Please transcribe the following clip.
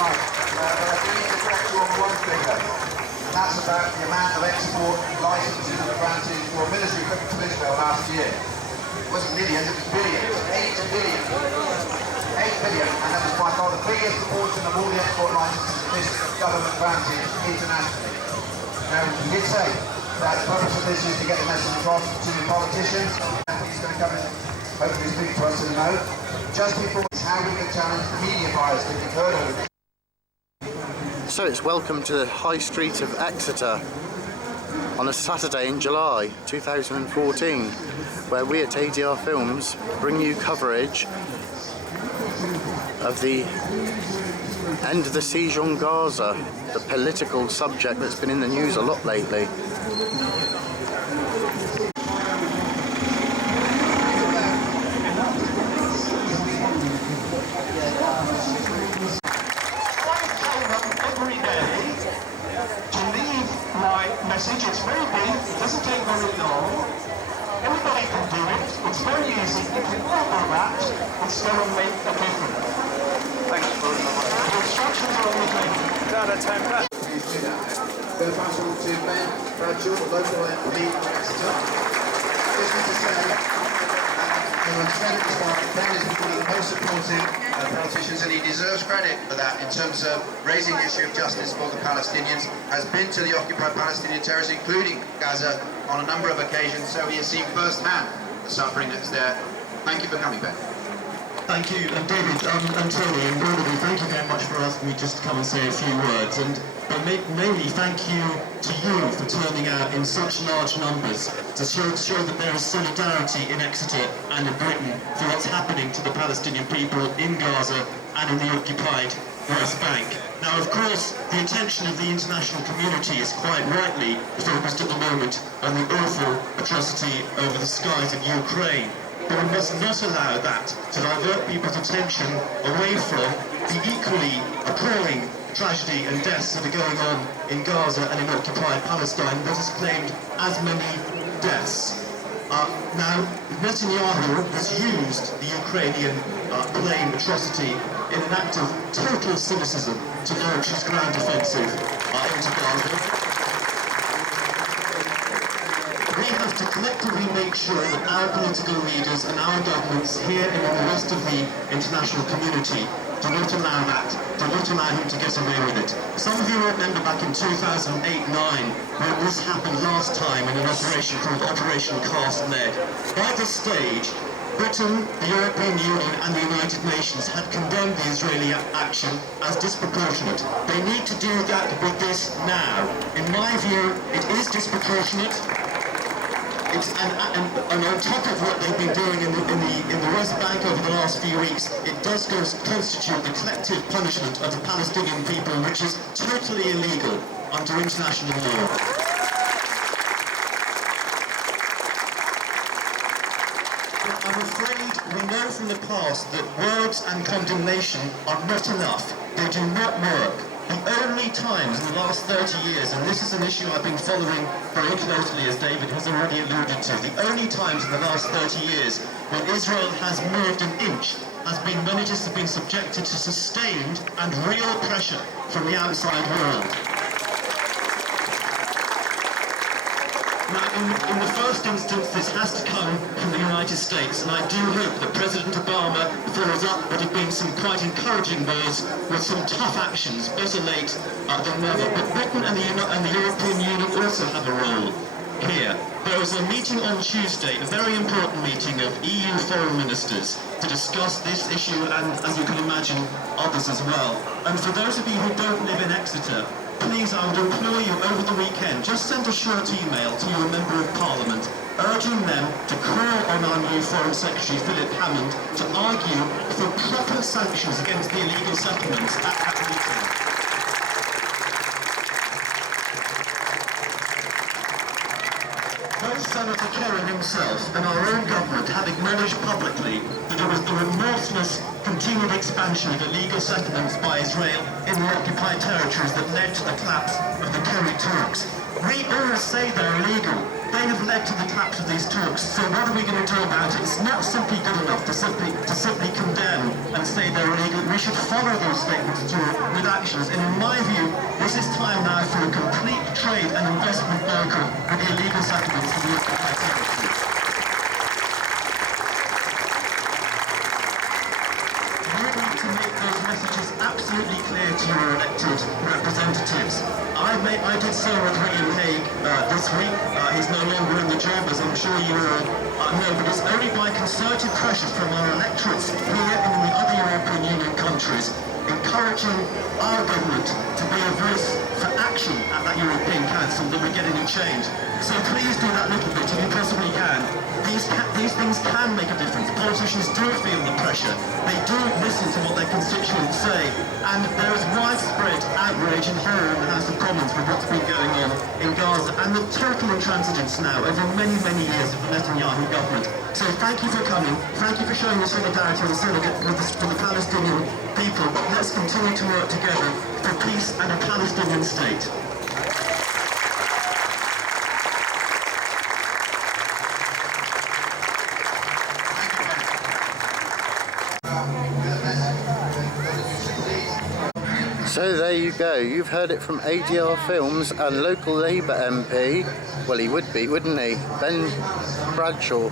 much. But I do need to correct you on one thing, and that's about the amount of export licenses granted for military equipment to Israel last year. It wasn't millions, it was billions. 8 billion. 8 billion, and that was by far the biggest proportion of all the export licenses this government granted internationally. Now, we did say that the purpose of this is to get the message across to the politicians. He's going to come and hopefully speak to us in a moment. Just before, it's how we can challenge the media bias that you've heard of. So it's welcome to the High Street of Exeter on a Saturday in July 2014, where we at ADR Films bring you coverage of the end of the siege on Gaza, the political subject that's been in the news a lot lately. Every day to leave my message. It's very brief, it doesn't take very long. Everybody can do it, it's very easy. If you all do that, it's going to make a difference. Thanks for the instructions are on the table. Please do that. Going to pass on to Ben Bradshaw, local MP for Exeter. Just need to say, everyone's said it this morning, Ben is one of the most supportive politicians, and he deserves credit for that in terms of raising the issue of justice for the Palestinians, has been to the occupied Palestinian territories, including Gaza, on a number of occasions, so he has seen firsthand the suffering that's there. Thank you for coming, Ben. Thank you, and David, and Tony, and Gordon, thank you very much for asking me just to come and say a few words, but mainly thank you to you for turning out in such large numbers to show that there is solidarity in Exeter and in Britain for what's happening to the Palestinian people in Gaza and in the occupied West Bank. Now, of course, the attention of the international community is quite rightly focused at the moment on the awful atrocity over the skies of Ukraine. But we must not allow that to divert people's attention away from the equally appalling tragedy and deaths that are going on in Gaza and in occupied Palestine that has claimed as many deaths. Now, Netanyahu has used the Ukrainian plane atrocity in an act of total cynicism to launch his ground offensive into Gaza. We have to collectively make sure that our political leaders and our governments here and in the rest of the international community do not allow him to get away with it. Some of you remember back in 2008-9 when this happened last time in an operation called Operation Cast Lead. By this stage, Britain, the European Union and the United Nations had condemned the Israeli action as disproportionate. They need to do that with this now. In my view, it is disproportionate. And on top of what they've been doing in the West Bank over the last few weeks, it does constitute the collective punishment of the Palestinian people, which is totally illegal under international law. I'm afraid we know from the past that words and condemnation are not enough. They do not work. The only times in the last 30 years, and this is an issue I've been following very closely as David has already alluded to, the only times in the last 30 years when Israel has moved an inch has been when it has been subjected to sustained and real pressure from the outside world. Now, in the first instance, this has to come from the United States, and I do hope that President Obama follows up what have been some quite encouraging words with some tough actions, better late than never. But Britain and the European Union also have a role here. There was a meeting on Tuesday, a very important meeting of EU foreign ministers to discuss this issue and, as you can imagine, others as well. And for those of you who don't live in Exeter, please, I would implore you over the weekend, just send a short email to your Member of Parliament urging them to call on our new Foreign Secretary, Philip Hammond, to argue for proper sanctions against the illegal settlements at that meeting. Both Senator Kerry himself and our own government have acknowledged publicly that it was the remorseless continued expansion of illegal settlements by Israel in the occupied territories that led to the collapse of the Kerry talks. We all say they're illegal, they have led to the collapse of these talks. So what are we going to do about it? It's not simply good enough to simply condemn and say they're illegal. We should follow those statements through with actions. And in my view, this is time now for a complete trade and investment boycott with the illegal settlements of the occupied territories. To make those messages absolutely clear to your elected representatives. I did so with William Hague this week. He's no longer in the job, as I'm sure you all know, but it's only by concerted pressure from our electorates here and in the other European Union countries, encouraging our government to be a voice for action at that European Council that we're getting a change. So please do that little bit if you possibly can. These things can make a difference. Politicians do feel the pressure. They do listen to what their constituents say. And there is widespread outrage and horror in the House of Commons with what's been going on in Gaza and the total intransigence now over many, many years of the Netanyahu government. So thank you for coming. Thank you for showing your solidarity with the Palestinian people. Let's continue to work together for peace and a Palestinian state. So there you go, you've heard it from ADR Films and local Labour MP, well he would be, wouldn't he, Ben Bradshaw.